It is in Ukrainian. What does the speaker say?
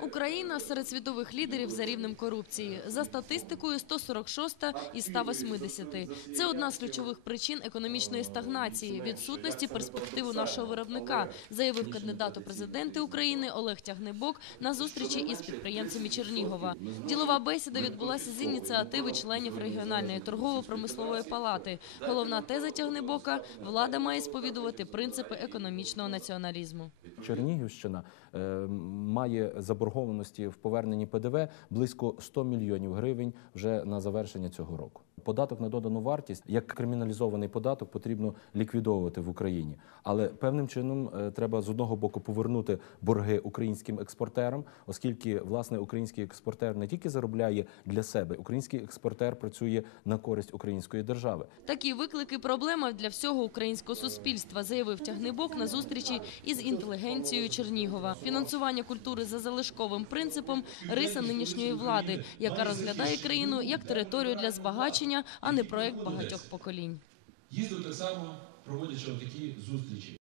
Україна серед світових лідерів за рівнем корупції. За статистикою 146 із 180. Це одна з ключових причин економічної стагнації, відсутності перспектив у нашого виробника, заявив кандидат у президенти України Олег Тягнебок на зустрічі із підприємцями Чернігова. Ділова бесіда відбулася з ініціативи членів регіональної торгово-промислової палати. Головна теза Тягнебока – влада має сповідувати принципи економічного націоналізму. Чернігівщина е, має заборгованості в поверненні ПДВ близько 100 мільйонів гривень вже на завершення цього року. Податок на додану вартість як криміналізований податок потрібно ліквідовувати в Україні, але певним чином е, треба з одного боку повернути борги українським експортерам, оскільки власне український експортер не тільки заробляє для себе, український експортер працює на користь української держави. Такі виклики проблема для всього українського суспільства, заявив Тягнебок на зустрічі із інтелігенцією Чернігова. Фінансування культури за залишковим принципом риса нинішньої влади, яка розглядає країну як територію для збагачення, а не проект багатьох поколінь. Їздив так само, проводячи такі зустрічі.